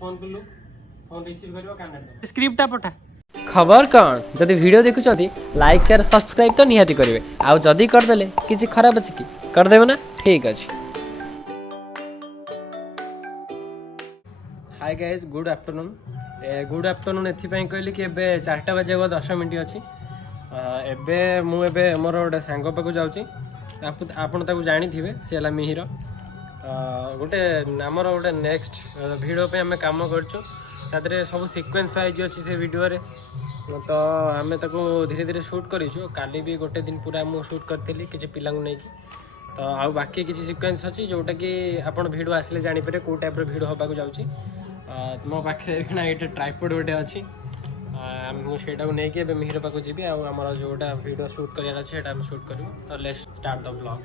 Phone कलु phone receive करियो कानेट स्क्रिप्टटा पठा खबर कौन जदि वीडियो देखुଛନ୍ତି लाइक शेयर सब्सक्राइब तो निहाती करेंगे आउ जदि करदेले किसी खराब अच्छी कि करदेवे ना ठीक अच्छे। हाय गाइस गुड आफ्टरनून एथिपाई कहली कि एबे 4टा बजे 10 मिनट अच्छी एबे मुझे मोर गोटे सांग पाक जाऊँगी आपन ताको जानी थे सी है मिहिर गोटे आमर गोटे नेक्स्ट भिडियो पे आम कम करचु तादरे सब सिक्वेन्स वाइज अच्छी से वीडियो रे तो आम ताको धीरे धीरे शूट करूँ काली भी गोटे दिन पूरा मुझे शूट करी किसी पिला नहीं तो आउ बाकी किसी सिक्वेन्स अच्छी जोटा कि आपड़ भिडियो आसिले जानीपर कौ टाइप भिडियो होगा जाऊँगी मो पाखे ये ट्राइपॉड गोटे अच्छी मुझे नहीं मिहिर पाक जी आम जोटा वीडियो शूट करार अच्छे शूट करूँ तो लेट्स स्टार्ट द ब्लॉग।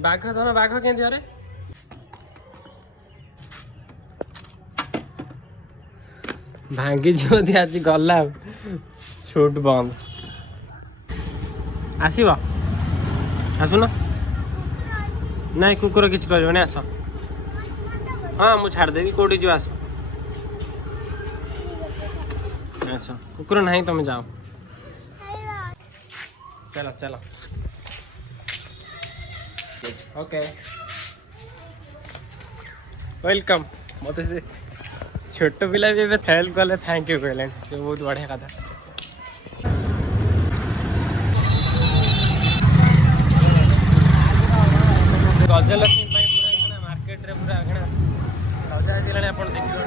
बाघ धन बाघ केंती अरे भांगी जी आज गला शूट बंद आसब आसुन ना कुकुर किसी कर आस हाँ मुझे छाड़देवी कौटी जो आस आस कुकुर नहीं तुम जाओ चलो चलो ओके वेलकम मत से छोट पिला भी हेल्प कले थैंक यू कहले बहुत बढ़िया कथा। गजलक्ष्मी पूरा मार्केट रे पूरा सजा आसला आप देखिए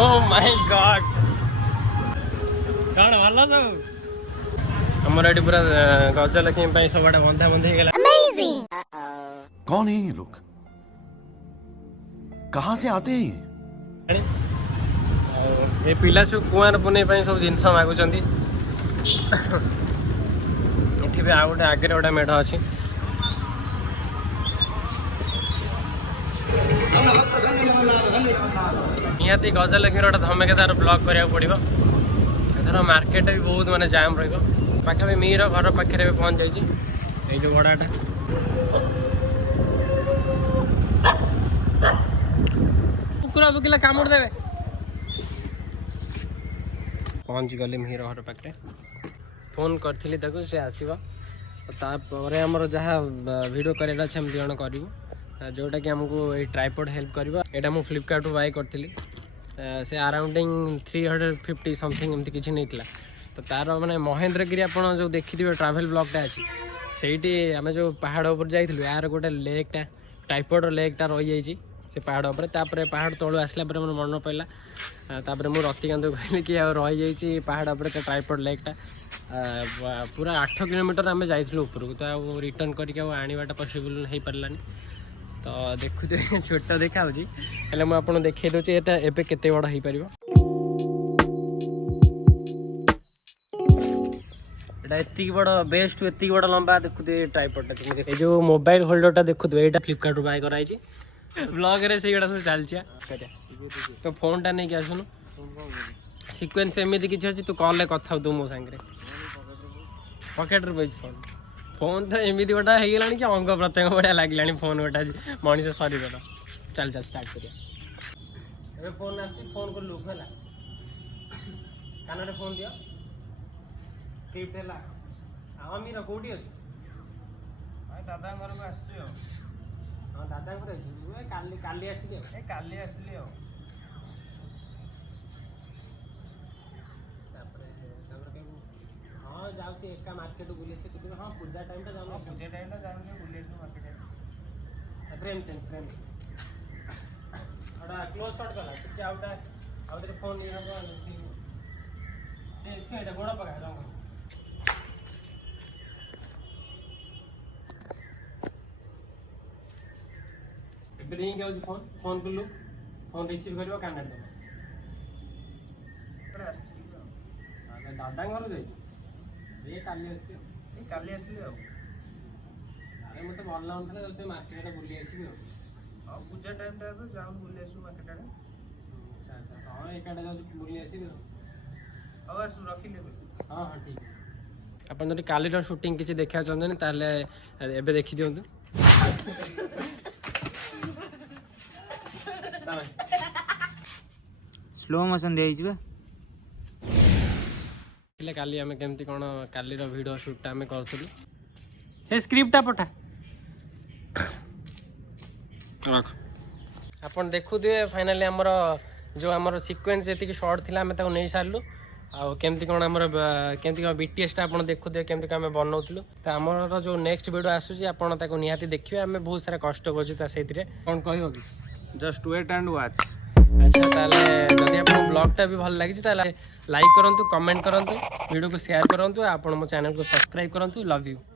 ओह माय गॉड कौन भल सब हमारे ये पूरा गजलक्ष्मी सब बंधा बंधी गला। कौन है ये लोग कहाँ से आते हैं ये पिला सब कुआर पुनई सब जिन मागुंट ये आउ गोटे आगे गोटे मेढ़ अच्छी निहाती गजलक्ष्मी गोटे धमाकेदार ब्लॉग करा पड़ो एथर मार्केट भी बहुत माने जाम रखा मिहिर घर पाखे पहुँच जाइए जो गड़ाटा कुकुर बुकिला कामुड़ देवे पहुँच गली मिहिर घर पाखे फोन करी से आसवर आमर जहाँ वीडियो करार अच्छे हम दिजन करूँ जोटा कि आमको ये ट्राइपॉड हेल्प करवा यहाँ मुझे फ्लिपकार्ट बाय करी से अराउंडिंग 350 समथिंग एमती किसी नहीं तो तार मैंने महेंद्रगिरी आप जो देखिए ट्राभेल ब्लॉगटा अच्छी से आम जो पहाड़ उपर जाइलु यार गोटे लेकटा ट्राइपॉड लेकटा रही जाइए से पहाड़ उपर पहाड़ तलू आसला मोर मन पड़ा मुझे रतिकांत कहली कि रही जाइए पहाड़ उपर ट्राइपॉड लेकटा पूरा 8 किलोमीटर आम जाइलु उपरको तो रिटर्न करके आनीबाटा पॉसिबल हो पारानी तो देखुते छोट देखा हेल्ले मुझे देखी दूसरी यहाँ एवं केते बड़ हो पार एति बड़ बेस्ट एति बड़ लंबा देखुए ट्राइपॉडटा ये जो मोबाइल होल्डरटा देखुए यहाँ फ्लिपकार्ट बाय कराई ब्लॉग रे से सब चलती तो फोनटा नहीं आसुन सिक्वेन्स एमती किसी अच्छी तू कल कथा तू मो सांगे पकेट बज फोन फोन तो एमती गोटा होगा कि अंग प्रत्यंग बढ़िया लगे फोन गोटा मनीष शरीर चल चल स्टार्ट कर फोन आस फोन कर लुक है कान फोन दियो स्क्रिप्ट है मीर कौटी अच्छे दादा घर को आस हाँ दादा काली काली आसिली काली आसिली हाँ जाऊँगी एका मार्केट बुले हाँ पूजा टाइम जाऊँ पूजा टाइम जाऊँ बुले मार्केट फ्रेम चेंज फ्रेम गोटा क्लोज शॉट कला टी आउटे फोन ये हम गोड़ पका रिंग आउट फोन फोन कलु फोन रिसीव करियो कानेट दादा घर जाइए ये काली आसली अरे मत भल लगुला मार्केट बुली आसबि हाँ पूजा टाइम जाऊँ बुले आसू मार्केट हाँ एकाटा जाऊँ बुली आसबि आसू रखिले हाँ हाँ ठीक है ଆପଣ ଯଦି କାଲିର ସୁଟିଂ କିଛି ଦେଖିବାକୁ ଚାହୁଁଛନ୍ତି ତାହେଲେ ଏବେ ଦେଖିଦିଅନ୍ତୁ। Slow motion ଦିଆହେଇଯିବ। କାଲି ଆମେ କେମିତି କ'ଣ କାଲିର ଭିଡ଼ିଓ ସୁଟ୍ଟା ଆମେ କରୁଥିଲୁ। ସେ ସ୍କ୍ରିପ୍ଟଟା ପଠା ଆପଣ ଦେଖୁଥିବେ। ଫାଇନାଲି ଆମର ଯେଉଁ ଆମର ସିକ୍ୱେନ୍ସ ଯେତିକି ସର୍ଟ ଥିଲା ଆମେ ତାକୁ ନେଇ ସାରିଲୁ। ଆଉ କେମିତି କ'ଣ ଆମର କେମିତି କ'ଣ BTSଟା ଆପଣ ଦେଖୁଥିବେ କେମିତି କ'ଣ ଆମେ ବନାଉଥିଲୁ। ତ ଆମର ଯେଉଁ ନେକ୍ସଟ ଭିଡ଼ିଓ ଆସୁଛି ଆପଣ ତାକୁ ନିହାତି ଦେଖିବେ। ଆମେ ବହୁତ ସାରା କଷ୍ଟ କରୁଛୁ ତା ସେଇଥିରେ। କ'ଣ କହିବ କି? Just wait and watch. ଆଚ୍ଛା ତାହେଲେ ଯଦି ଆପଣଙ୍କୁ ବ୍ଲଗ୍ଟା ବି ଭଲ ଲାଗିଛି ତାହେଲେ ଲାଇକ୍ କରନ୍ତୁ, କମେଣ୍ଟ କରନ୍ତୁ, ଭିଡ଼ିଓକୁ ସେୟାର କରନ୍ତୁ, ଆପଣ ମୋ ଚ୍ୟାନେଲକୁ ସବସ୍କ୍ରାଇବ୍ କରନ୍ତୁ। Love you.